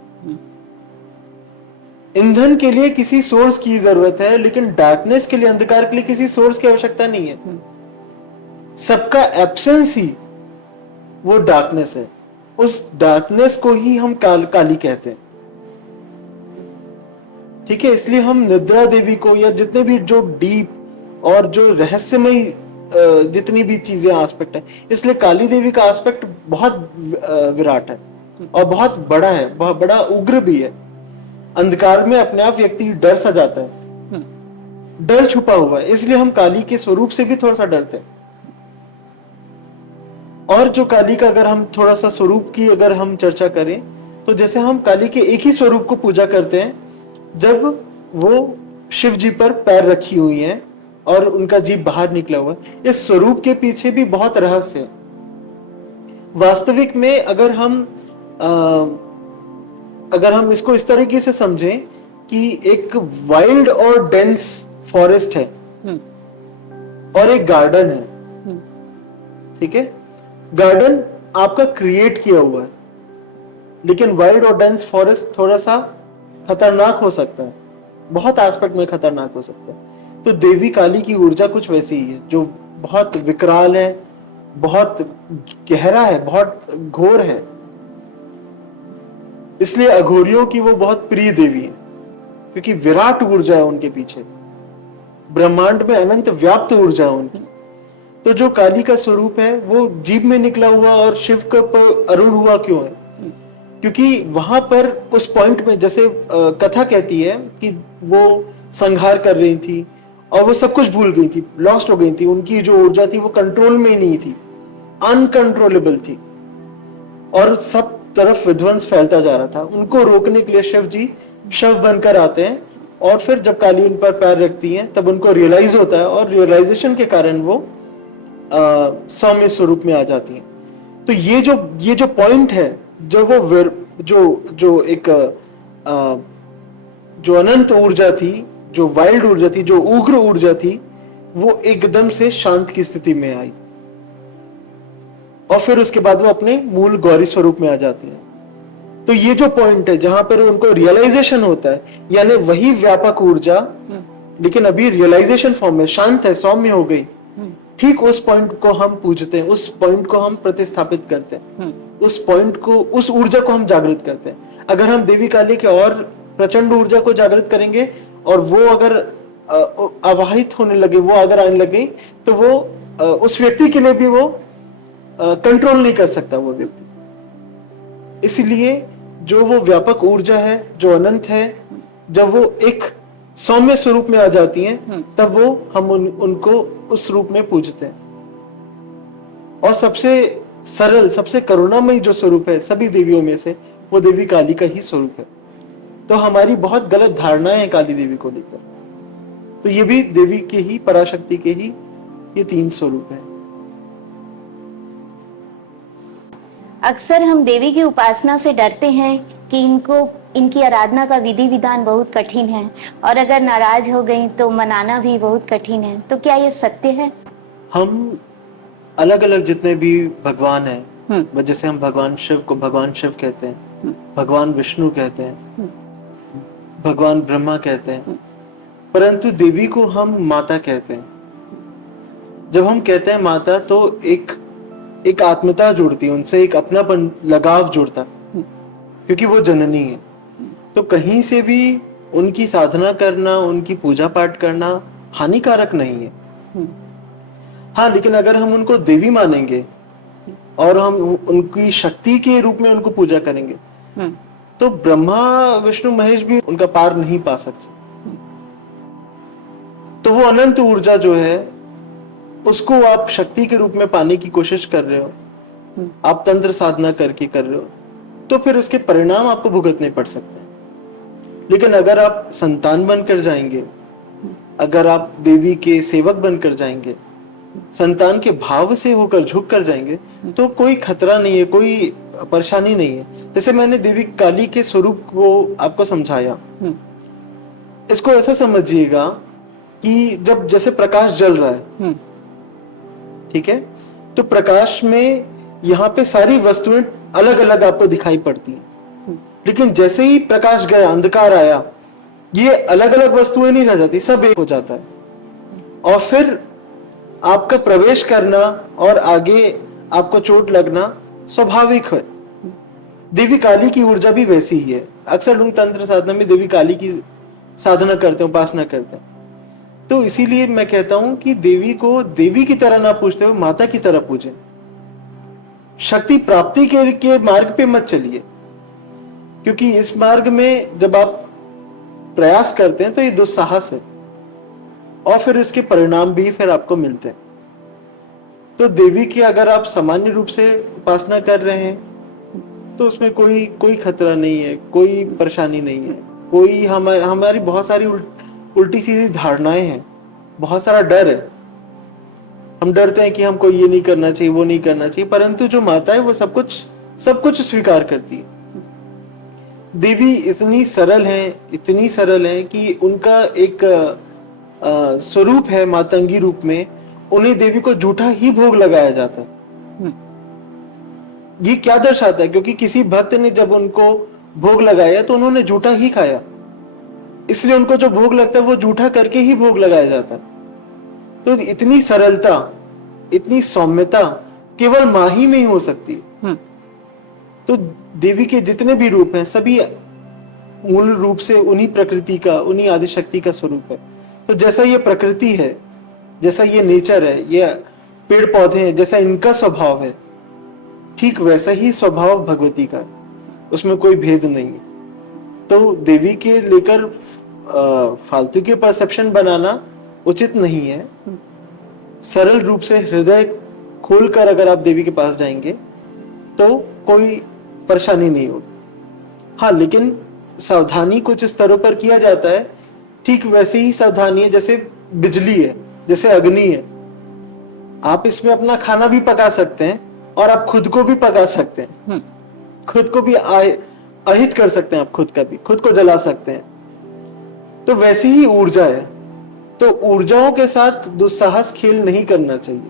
ईंधन के लिए किसी सोर्स की जरूरत है, लेकिन डार्कनेस के लिए, अंधकार के लिए किसी सोर्स की आवश्यकता नहीं है। सबका एब्सेंस ही वो डार्कनेस है। उस डार्कनेस को ही हम काली कहते हैं। ठीक है, इसलिए हम निद्रा देवी को या जितने भी जो डीप और जो रहस्यमय जितनी भी चीजें एस्पेक्ट है, इसलिए काली देवी का एस्पेक्ट बहुत विराट है और बहुत बड़ा है, बहुत बड़ा उग्र भी है। अंधकार में अपने आप व्यक्ति डर सा जाता है, डर छुपा हुआ है, इसलिए हम काली के स्वरूप से भी थोड़ा सा डरते हैं। और जो काली का अगर हम थोड़ा सा स्वरूप की अगर हम चर्चा करें, तो जैसे हम काली के एक ही स्वरूप को पूजा करते हैं जब वो शिव जी पर पैर रखी हुई हैं और उनका जीभ बाहर निकला हुआ है। इस स्वरूप के पीछे भी बहुत रहस्य है। वास्तविक में अगर हम इसको इस तरीके से समझें कि एक वाइल्ड और डेंस फॉरेस्ट है और एक गार्डन है, ठीक है, गार्डन आपका क्रिएट किया हुआ है, लेकिन वाइल्ड और डेंस फॉरेस्ट थोड़ा सा खतरनाक हो सकता है, बहुत एस्पेक्ट में खतरनाक हो सकता है। तो देवी काली की ऊर्जा कुछ वैसी ही है, जो बहुत विकराल है, बहुत गहरा है, बहुत घोर है। इसलिए अघोरियों की वो बहुत प्रिय देवी है, क्योंकि विराट ऊर्जा है उनके पीछे, ब्रह्मांड में अनंत व्याप्त ऊर्जा है उनकी। तो जो काली का स्वरूप है वो जीभ में निकला हुआ और शिव का अरुण हुआ क्यों है? क्योंकि वहां पर उस पॉइंट में, जैसे कथा कहती है कि वो संहार कर रही थी और वो सब कुछ भूल गई थी, लॉस्ट हो गई थी, उनकी जो ऊर्जा थी वो कंट्रोल में ही नहीं थी, अनकंट्रोलेबल थी और सब तरफ विध्वंस फैलता जा रहा था। उनको रोकने के लिए शिव जी शव बनकर आते हैं और फिर जब काली उन पर पैर रखती हैं तब उनको रियलाइज होता है और रियलाइजेशन के कारण वो सौम्य स्वरूप में आ जाती हैं। तो ये जो पॉइंट है, जो अनंत ऊर्जा थी, जो वाइल्ड ऊर्जा थी, जो उग्र ऊर्जा थी, वो एकदम से शांत की स्थिति में आई और फिर उसके बाद वो अपने मूल गौरी स्वरूप में आ जाती है। तो ये जो पॉइंट है जहां पर उनको रियलाइजेशन होता है, यानी वही व्यापक ऊर्जा लेकिन अभी रियलाइजेशन फॉर्म में शांत है, सौम्य हो गई, ठीक उस पॉइंट को हम पूजते हैं, उस पॉइंट को हम प्रतिस्थापित करते हैं, उस पॉइंट को, उस ऊर्जा को हम जागृत करते हैं। अगर हम देवी काली के और प्रचंड ऊर्जा को जागृत करेंगे और वो अगर आवाहित होने लगे, वो अगर आने लगे, तो वो उस व्यक्ति के लिए भी वो कंट्रोल नहीं कर सकता वो व्यक्ति। इसलिए जो वो व्यापक ऊर्जा है, जो अनंत है, जब वो एक सौम्य स्वरूप में आ जाती हैं, तब वो हम उनको उस रूप में पूजते हैं। और सबसे सरल, सबसे करुणामयी जो स्वरूप है सभी देवियों में से, वो देवी काली का ही स्वरूप है। तो हमारी बहुत गलत धारणाएं हैं काली देवी को लेकर। तो ये भी देवी के ही, पराशक्ति के ही ये 3 स्वरूप है। अक्सर हम देवी की उपासना से डरते हैं कि इनकी आराधना का विधि विधान बहुत कठिन है और अगर नाराज हो गई तो मनाना भी बहुत कठिन है। तो क्या ये सत्य है? हम अलग अलग जितने भी भगवान हैं, जैसे हम भगवान शिव को भगवान शिव कहते हैं, भगवान विष्णु कहते हैं, भगवान ब्रह्मा कहते हैं, परंतु देवी को हम माता कहते हैं। जब हम कहते हैं माता, तो एक आत्मता जुड़ती है उनसे, एक अपनापन, लगाव जुड़ता, क्योंकि वो जननी है। तो कहीं से भी उनकी साधना करना, उनकी पूजा पाठ करना हानिकारक नहीं है। हाँ, लेकिन अगर हम उनको देवी मानेंगे और हम उनकी शक्ति के रूप में उनको पूजा करेंगे, तो ब्रह्मा विष्णु महेश भी उनका पार नहीं पा सकते। तो वो अनंत ऊर्जा जो है, उसको आप शक्ति के रूप में पाने की कोशिश कर रहे हो, आप तंत्र साधना करके कर रहे हो, तो फिर उसके परिणाम आपको भुगतने पड़ सकते हैं। लेकिन अगर आप संतान बनकर जाएंगे, अगर आप देवी के सेवक बनकर जाएंगे, संतान के भाव से होकर झुक कर जाएंगे, तो कोई खतरा नहीं है, कोई परेशानी नहीं है। जैसे मैंने देवी काली के स्वरूप को आपको समझाया, इसको ऐसा समझिएगा कि जब जैसे प्रकाश जल रहा है, ठीक है, तो प्रकाश में यहाँ पे सारी वस्तुएं अलग अलग आपको दिखाई पड़ती हैं, लेकिन जैसे ही प्रकाश गया, अंधकार आया, ये अलग अलग वस्तुएं नहीं रह जाती, सब एक हो जाता है। और फिर आपका प्रवेश करना और आगे आपको चोट लगना, स्वाभाविक है। देवी काली की ऊर्जा भी वैसी ही है। अक्सर लोग तंत्र साधना में देवी काली की साधना करते हैं, उपासना करते हैं। तो इसीलिए मैं कहता हूं कि देवी को देवी की तरह ना पूजते हुए माता की तरह पूजें। शक्ति प्राप्ति के मार्ग पे मत चलिए, क्योंकि इस मार्ग में जब आप प्रयास करते हैं तो ये दुस्साहस है और फिर इसके परिणाम भी फिर आपको मिलते हैं। तो देवी की अगर आप सामान्य रूप से उपासना कर रहे हैं तो उसमें कोई खतरा नहीं है, कोई परेशानी नहीं है। कोई हमारी बहुत सारी उल्टी सीधी धारणाएं हैं, बहुत सारा डर है। हम डरते हैं कि हमको ये नहीं करना चाहिए, वो नहीं करना चाहिए, परंतु जो माता है वो सब कुछ स्वीकार करती है। देवी इतनी सरल है कि उनका एक स्वरूप है मातंगी रूप में, उन्हें देवी को झूठा ही भोग लगाया जाता है। ये क्या दर्शाता है? क्योंकि किसी भक्त ने जब उनको भोग लगाया तो उन्होंने झूठा ही खाया, इसलिए उनको जो भोग लगता है वो झूठा करके ही भोग लगाया जाता है। तो इतनी सरलता, इतनी सौम्यता केवल मां ही में ही हो सकती है। तो देवी के जितने भी रूप हैं सभी मूल रूप से उन्हीं प्रकृति का, उन्हीं आदिशक्ति का स्वरूप है। तो जैसा ये प्रकृति है, जैसा ये नेचर है, ये पेड़ पौधे हैं, जैसा इनका स्वभाव है, ठीक वैसा ही स्वभाव भगवती का है, उसमें कोई भेद नहीं है। तो देवी के लेकर फालतू के परसेप्शन बनाना उचित नहीं है। सरल रूप से हृदय खोलकर अगर आप देवी के पास जाएंगे तो कोई परेशानी नहीं होगी। हाँ, लेकिन सावधानी कुछ स्तरों पर किया जाता है। ठीक वैसे ही सावधानी है जैसे बिजली है, जैसे अग्नि है। आप इसमें अपना खाना भी पका सकते हैं और आप खुद को भी पका सकते हैं, खुद को भी अहित कर सकते हैं, आप खुद को जला सकते हैं। तो वैसे ही ऊर्जा है, तो ऊर्जाओं के साथ दुस्साहस खेल नहीं करना चाहिए।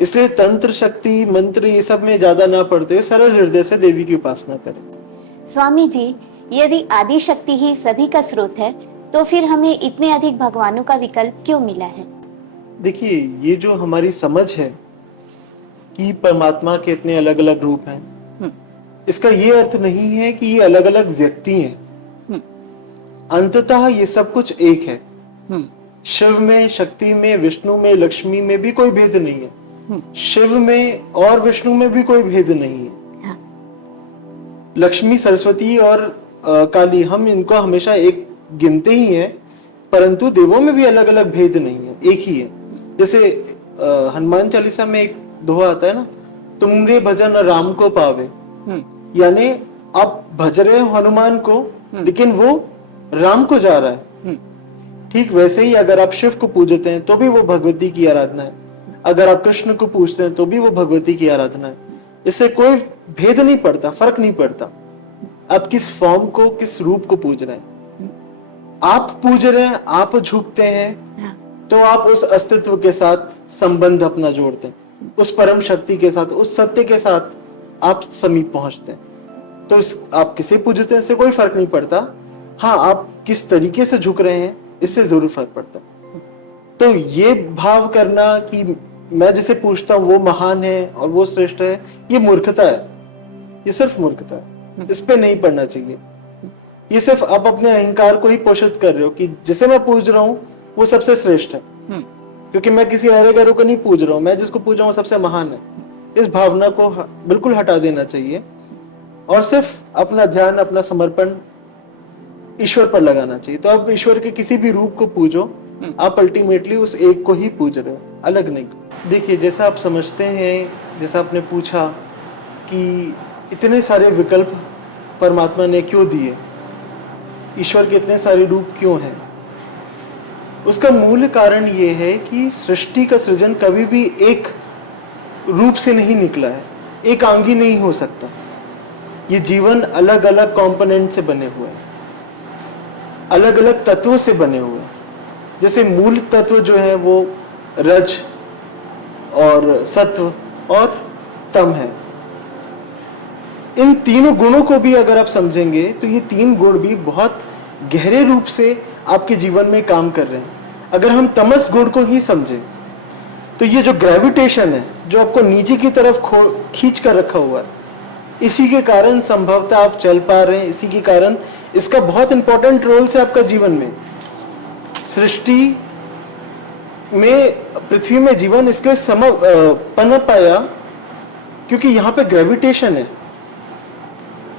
इसलिए तंत्र, शक्ति, मंत्र ये सब में ज्यादा ना पड़ते हुए सरल हृदय से देवी की उपासना करें। स्वामी जी, यदि आदि शक्ति ही सभी का स्रोत है तो फिर हमें इतने अधिक भगवानों का विकल्प क्यों मिला है? देखिए, ये जो हमारी समझ है कि परमात्मा के इतने अलग अलग रूप हैं, इसका ये अर्थ नहीं है कि ये अलग अलग व्यक्ति हैं। अंततः ये सब कुछ एक है। शिव में, शक्ति में, विष्णु में, लक्ष्मी में भी कोई भेद नहीं है। शिव में और विष्णु में भी कोई भेद नहीं है। लक्ष्मी, सरस्वती और काली, हम इनको हमेशा एक गिनते ही हैं, परंतु देवों में भी अलग अलग भेद नहीं है, एक ही है। जैसे हनुमान चालीसा में एक दोहा आता है ना, तुमरे भजन राम को पावे, यानी आप भज रहे हो हनुमान को लेकिन वो राम को जा रहा है। ठीक वैसे ही अगर आप शिव को पूजते हैं तो भी वो भगवती की आराधना है, अगर आप कृष्ण को पूजते हैं तो भी वो भगवती की आराधना है। इससे कोई भेद नहीं पड़ता, फर्क नहीं पड़ता आप किस फॉर्म को, किस रूप को पूज रहे हैं। आप पूज रहे हैं, आप झुकते हैं तो आप उस अस्तित्व के साथ संबंध अपना जोड़ते हैं, उस परम शक्ति के साथ, उस सत्य के साथ आप समीप पहुंचते हैं। तो आप किसे पूजते हैं इससे कोई फर्क नहीं पड़ता। हाँ, आप किस तरीके से झुक रहे हैं इससे जरूर फर्क पड़ता है। तो ये भाव करना कि मैं जिसे पूछता हूं वो महान है और वो श्रेष्ठ है, ये मूर्खता है। ये सिर्फ मूर्खता है, इस पे नहीं पड़ना चाहिए। ये सिर्फ आप अपने अहंकार को ही पोषित कर रहे हो कि जिसे मैं पूज रहा हूं वो सबसे श्रेष्ठ है, क्योंकि मैं किसी अरे गरो को नहीं पूज रहा हूं, मैं जिसको पूज रहा हूं सबसे महान है। इस भावना को बिल्कुल हटा देना चाहिए और सिर्फ अपना ध्यान, अपना समर्पण ईश्वर पर लगाना चाहिए। तो आप ईश्वर के किसी भी रूप को पूजो, आप अल्टीमेटली उस एक को ही पूज रहे हो, अलग नहीं। देखिए, जैसा आप समझते हैं, जैसा आपने पूछा कि इतने सारे विकल्प परमात्मा ने क्यों दिए, ईश्वर के इतने सारे रूप क्यों हैं, उसका मूल कारण ये है कि सृष्टि का सृजन कभी भी एक रूप से नहीं निकला है, एक आंगी नहीं हो सकता। ये जीवन अलग अलग कंपोनेंट से बने हुए हैं, अलग अलग तत्वों से बने हुए हैं। जैसे मूल तत्व जो है वो रज और सत्व और तम है। इन तीनों गुणों को भी अगर आप समझेंगे तो ये तीन गुण भी बहुत गहरे रूप से आपके जीवन में काम कर रहे हैं। अगर हम तमस गुण को ही समझें तो ये जो ग्रेविटेशन है, जो आपको नीचे की तरफ खींच कर रखा हुआ है, इसी के कारण संभवतः आप चल पा रहे हैं, इसी के कारण इसका बहुत इंपॉर्टेंट रोल है आपका जीवन में। सृष्टि में, पृथ्वी में जीवन इसलिए पनप पाया क्योंकि यहाँ पे ग्रेविटेशन है।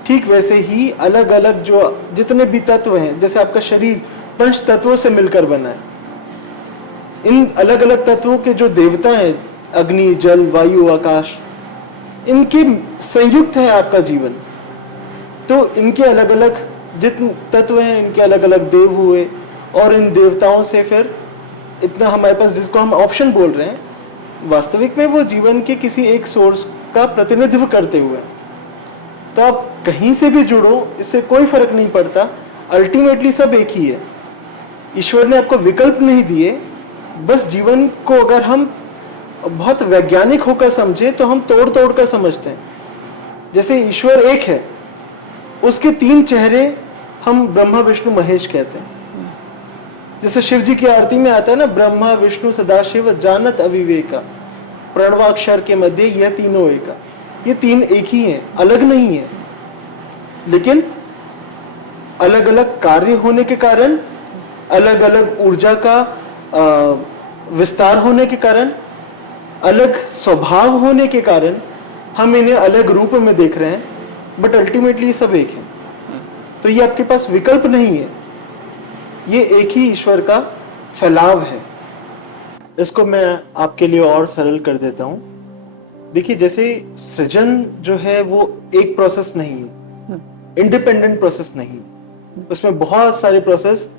ठीक वैसे ही अलग अलग जो जितने भी तत्व हैं, जैसे आपका शरीर पंच तत्वों से मिलकर बना है, इन अलग अलग तत्वों के जो देवता हैं, अग्नि, जल, वायु, आकाश, इनके संयुक्त है आपका जीवन। तो इनके अलग अलग जितने तत्व हैं, इनके अलग अलग देव हुए, और इन देवताओं से फिर इतना हमारे पास, जिसको हम ऑप्शन बोल रहे हैं, वास्तविक में वो जीवन के किसी एक सोर्स का प्रतिनिधित्व करते हुए। तो आप कहीं से भी जुड़ो, इससे कोई फर्क नहीं पड़ता, अल्टीमेटली सब एक ही है। ईश्वर ने आपको विकल्प नहीं दिए, बस जीवन को अगर हम बहुत वैज्ञानिक होकर समझे तो हम तोड़ तोड़ कर समझते हैं। जैसे ईश्वर एक है, उसके 3 चेहरे हम ब्रह्मा, विष्णु, महेश कहते हैं। जैसे शिव जी की आरती में आता है ना, ब्रह्मा विष्णु सदाशिव जानत अविवेका, प्रणवाक्षर के मध्य यह तीनों एका। ये 3 एक ही हैं, अलग नहीं है, लेकिन अलग अलग कार्य होने के कारण, अलग अलग ऊर्जा का विस्तार होने के कारण, अलग स्वभाव होने के कारण हम इन्हें अलग रूप में देख रहे हैं, बट अल्टीमेटली सब एक है। तो ये आपके पास विकल्प नहीं है, ये एक ही ईश्वर का फैलाव है। इसको मैं आपके लिए और सरल कर देता हूं। देखिए, जैसे सृजन जो है वो एक प्रोसेस नहीं है, इंडिपेंडेंट प्रोसेस नहीं है, उसमें बहुत सारे प्रोसेस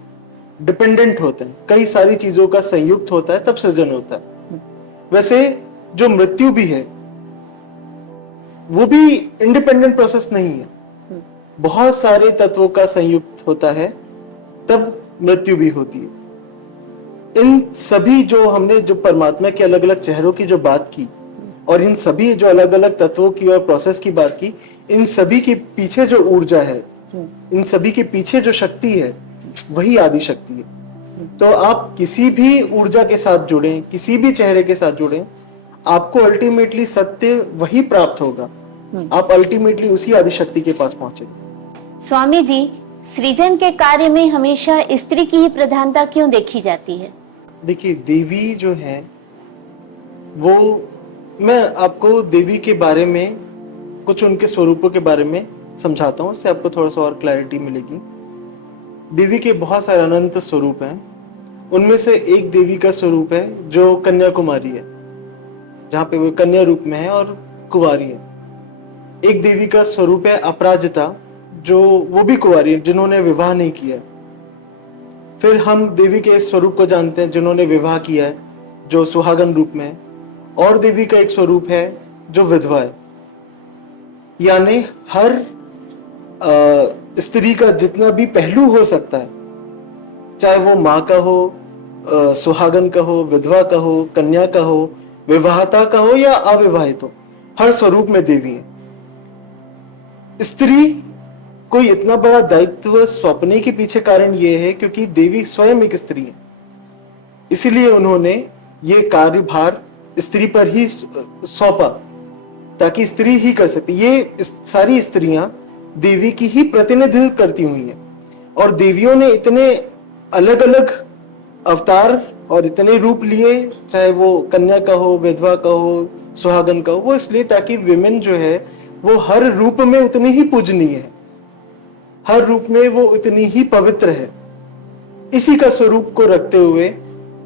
डिपेंडेंट होते हैं, कई सारी चीजों का संयुक्त होता है, तब सृजन होता है। वैसे जो मृत्यु भी है वो भी इंडिपेंडेंट प्रोसेस नहीं है, बहुत सारे तत्वों का संयुक्त होता है, तब मृत्यु भी होती है। इन सभी जो हमने जो परमात्मा के अलग अलग चेहरों की जो बात की, और इन सभी जो अलग अलग तत्वों की और प्रोसेस की बात की, इन सभी के पीछे जो ऊर्जा है, इन सभी के पीछे जो शक्ति है, वही आदि शक्ति है। तो आप किसी भी ऊर्जा के साथ जुड़ें, किसी भी चेहरे के साथ जुड़ें, आपको अल्टीमेटली सत्य वही प्राप्त होगा, आप अल्टीमेटली उसी आदि शक्ति के पास पहुंचे। स्वामी जी, सृजन के कार्य में हमेशा स्त्री की ही प्रधानता क्यों देखी जाती है? देखिए, देवी जो है वो, मैं आपको देवी के बारे में, कुछ उनके स्वरूपों के बारे में समझाता हूँ, उससे आपको थोड़ा सा और क्लैरिटी मिलेगी। देवी के बहुत सारे अनंत स्वरूप हैं, उनमें से एक देवी का स्वरूप है जो कन्याकुमारी है, जहाँ पे वो कन्या रूप में है और कुंवारी है। एक देवी का स्वरूप है अपराजिता, जो वो भी कुंवारी है, जिन्होंने विवाह नहीं किया। फिर हम देवी के स्वरूप को जानते हैं जिन्होंने विवाह किया है, जो सुहागन रूप में है। और देवी का एक स्वरूप है जो विधवा है। यानी हर स्त्री का जितना भी पहलू हो सकता है, चाहे वो माँ का हो, सुहागन का हो, विधवा का हो, कन्या का हो, विवाहिता का हो या अविवाहित हो, हर स्वरूप में देवी है। स्त्री को इतना बड़ा दायित्व सौंपने के पीछे कारण यह है क्योंकि देवी स्वयं एक स्त्री है, इसीलिए उन्होंने ये कार्यभार स्त्री पर ही सौंपा, ताकि स्त्री ही कर सकती। ये सारी स्त्रियां देवी की ही प्रतिनिधित्व करती हुई हैं, और देवियों ने इतने अलग अलग अवतार और इतने रूप लिए, चाहे वो कन्या का हो, विधवा का हो, सुहागन का हो, वो इसलिए ताकि विमेन जो है वो हर रूप में उतनी ही पूजनीय है, हर रूप में वो उतनी ही पवित्र है। इसी का स्वरूप को रखते हुए,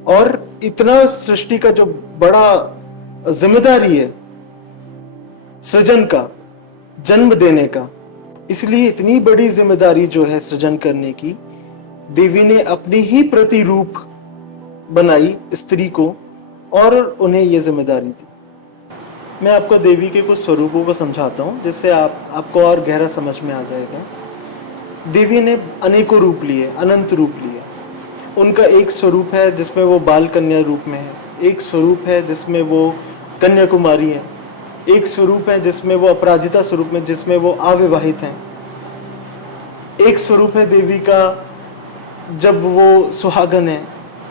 और इतना सृष्टि का जो बड़ा जिम्मेदारी है सृजन का, जन्म देने का, इसलिए इतनी बड़ी जिम्मेदारी जो है सृजन करने की, देवी ने अपनी ही प्रतिरूप बनाई स्त्री को और उन्हें यह जिम्मेदारी दी। मैं आपको देवी के कुछ स्वरूपों को समझाता हूं, जिससे आपको और गहरा समझ में आ जाएगा। देवी ने अनेकों रूप लिए, अनंत रूप लिए। उनका एक स्वरूप है जिसमें वो बाल कन्या रूप में है, एक स्वरूप है जिसमें वो कन्याकुमारी है, एक स्वरूप है जिसमें वो अपराजिता स्वरूप में, जिसमें वो अविवाहित हैं। एक स्वरूप है देवी का जब वो सुहागन है,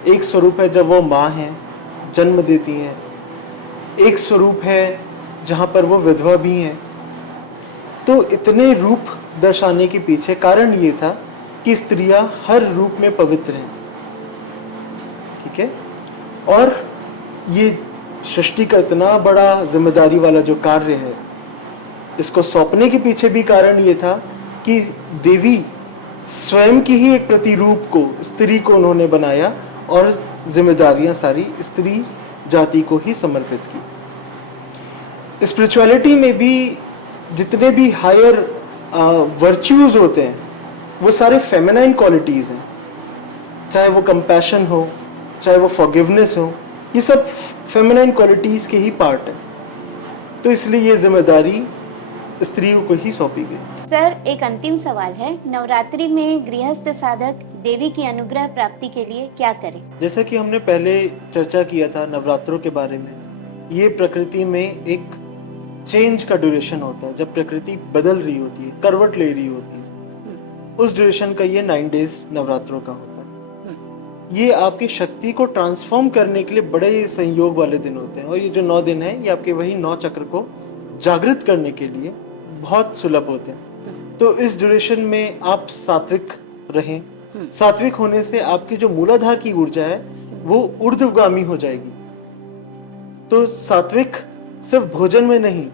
एक स्वरूप है जब वो माँ है, जन्म देती हैं, एक स्वरूप है जहाँ पर वो विधवा भी हैं, तो इतने रूप दर्शाने के पीछे कारण ये था कि स्त्रियां हर रूप में पवित्र हैं, ठीक है। और ये सृष्टि का इतना बड़ा जिम्मेदारी वाला जो कार्य है, इसको सौंपने के पीछे भी कारण ये था कि देवी स्वयं की ही एक प्रतिरूप को, स्त्री को उन्होंने बनाया और जिम्मेदारियां सारी स्त्री जाति को ही समर्पित की। स्पिरिचुअलिटी में भी जितने भी हायर वर्च्यूज होते हैं वो सारे फेमिनाइन क्वालिटीज हैं, चाहे वो कंपैशन हो, चाहे वो फॉरगिवनेस हो, ये सब फेमिनाइन क्वालिटीज के ही पार्ट है। तो इसलिए ये जिम्मेदारी स्त्रियों को ही सौंपी गई। सर, एक अंतिम सवाल है, नवरात्रि में गृहस्थ साधक देवी की अनुग्रह प्राप्ति के लिए क्या करें? जैसा कि हमने पहले चर्चा किया था नवरात्रों के बारे में, ये प्रकृति में एक चेंज का ड्यूरेशन होता है, जब प्रकृति बदल रही होती है, करवट ले रही होती है, उस ड्यूरेशन का ये 9 डेज नवरात्रों का होता है। ये आपकी शक्ति को ट्रांसफॉर्म करने के लिए बड़े संयोग वाले दिन होते हैं, और ये जो 9 दिन है ये आपके वही 9 चक्र को जागृत करने के लिए बहुत सुलभ होते हैं। तो इस ड्यूरेशन में आप सात्विक रहें। सात्विक होने से आपकी जो मूलाधार की ऊर्जा है वो ऊर्ध्वगामी हो जाएगी। तो सात्विक सिर्फ भोजन में नहीं,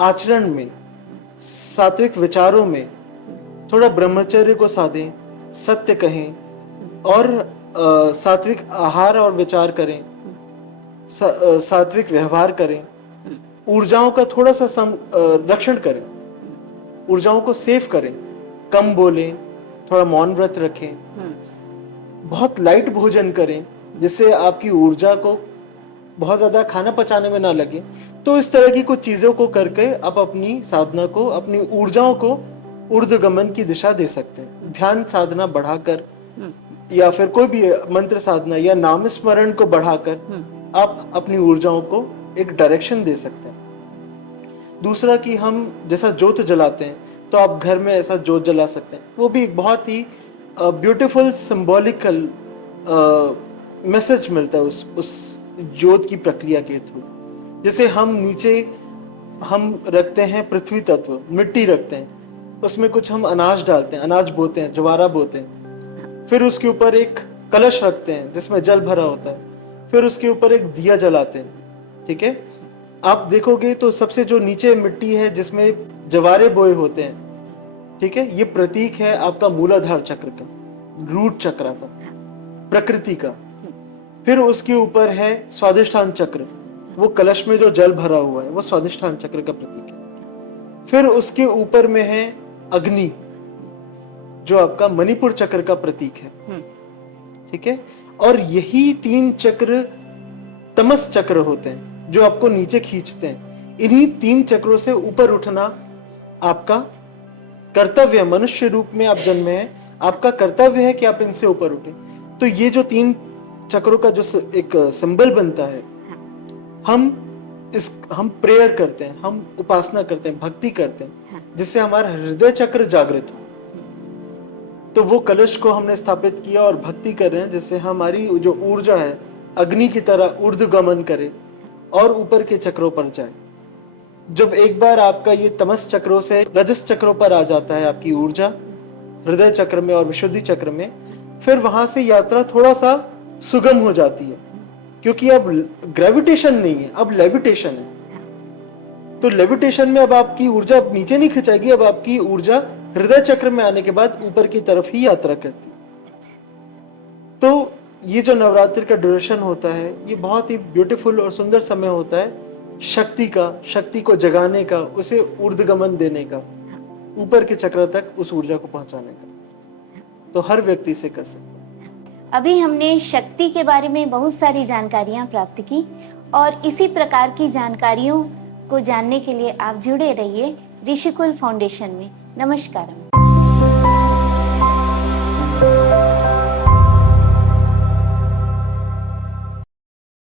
आचरण में, सात्विक विचारों में, थोड़ा ब्रह्मचर्य को साधें, सत्य कहें और सात्विक आहार और विचार करें, सात्विक व्यवहार करें, ऊर्जाओं का थोड़ा सा रक्षण करें, ऊर्जाओं को सेव करें, कम बोलें, थोड़ा मौन व्रत रखें, बहुत लाइट भोजन करें जिससे आपकी ऊर्जा को बहुत ज्यादा खाना पचाने में ना लगे। तो इस तरह की कुछ चीजों को करके आप अपनी साधना को, अपनी ऊर्जाओं को ऊर्ध्वगमन की दिशा दे सकते हैं। ध्यान साधना बढ़ाकर या फिर कोई भी मंत्र साधना या नाम स्मरण को बढ़ाकर आप अपनी ऊर्जाओं को एक डायरेक्शन दे सकते हैं। दूसरा कि हम जैसा ज्योत जलाते हैं तो आप घर में ऐसा ज्योत जला सकते हैं, वो भी एक बहुत ही ब्यूटीफुल सिंबॉलिकल मैसेज मिलता है उस ज्योत की प्रक्रिया के थ्रू। जैसे हम नीचे हम रखते हैं पृथ्वी तत्व, मिट्टी रखते हैं, उसमें कुछ हम अनाज डालते हैं, अनाज बोते हैं, ज्वारा बोते हैं, फिर उसके ऊपर एक कलश रखते हैं जिसमें जल भरा होता है, फिर उसके ऊपर एक दिया जलाते हैं, ठीक है। आप देखोगे तो सबसे जो नीचे मिट्टी है जिसमें जवारे बोए होते हैं, ठीक है, ये प्रतीक है आपका मूलाधार चक्र का, रूट चक्र का, प्रकृति का। फिर उसके ऊपर है स्वादिष्ठान चक्र, वो कलश में जो जल भरा हुआ है वो स्वादिष्ठान चक्र का प्रतीक है। फिर उसके ऊपर में है अग्नि जो आपका मणिपुर चक्र का प्रतीक है, ठीक है। और यही 3 चक्र तमस चक्र होते हैं जो आपको नीचे खींचते हैं। इन्हीं 3 चक्रों से ऊपर उठना आपका कर्तव्य, मनुष्य रूप में आप जन्मे हैं, आपका कर्तव्य है कि आप इनसे ऊपर उठें। तो ये जो 3 चक्रों का जो एक सिंबल बनता है, हम प्रेयर करते हैं, हम उपासना करते हैं, भक्ति करते हैं, जिससे हमारा हृदय चक्र जागृत हो। तो वो कलश को हमने स्थापित किया और भक्ति कर रहे हैं जिससे हमारी जो ऊर्जा है अग्नि की तरह ऊर्ध्वगमन करे और ऊपर के चक्रों पर जाए। जब एक बार आपका ये तमस चक्रों से रजस चक्रों पर आ जाता है आपकी ऊर्जा हृदय चक्र में और विशुद्धि चक्र में, फिर वहां से यात्रा थोड़ा सा सुगम हो जाती है, क्योंकि अब ग्रेविटेशन नहीं है, अब लेविटेशन है। तो लेविटेशन में अब आपकी ऊर्जा अब नीचे नहीं खिंचाएगी, अब आपकी ऊर्जा हृदय चक्र में आने के बाद ऊपर की तरफ ही यात्रा करती है। तो ये जो नवरात्रि का ड्यूरेशन होता है ये बहुत ही ब्यूटीफुल और सुंदर समय होता है शक्ति का, शक्ति को जगाने का, उसे ऊर्ध्वगमन देने का, ऊपर के चक्र तक उस ऊर्जा को पहुंचाने का। तो हर व्यक्ति से कर सकता है। अभी हमने शक्ति के बारे में बहुत सारी जानकारियां प्राप्त की और इसी प्रकार की जानकारियों को जानने के लिए आप जुड़े रहिए ऋषिकुल फाउंडेशन में। नमस्कार।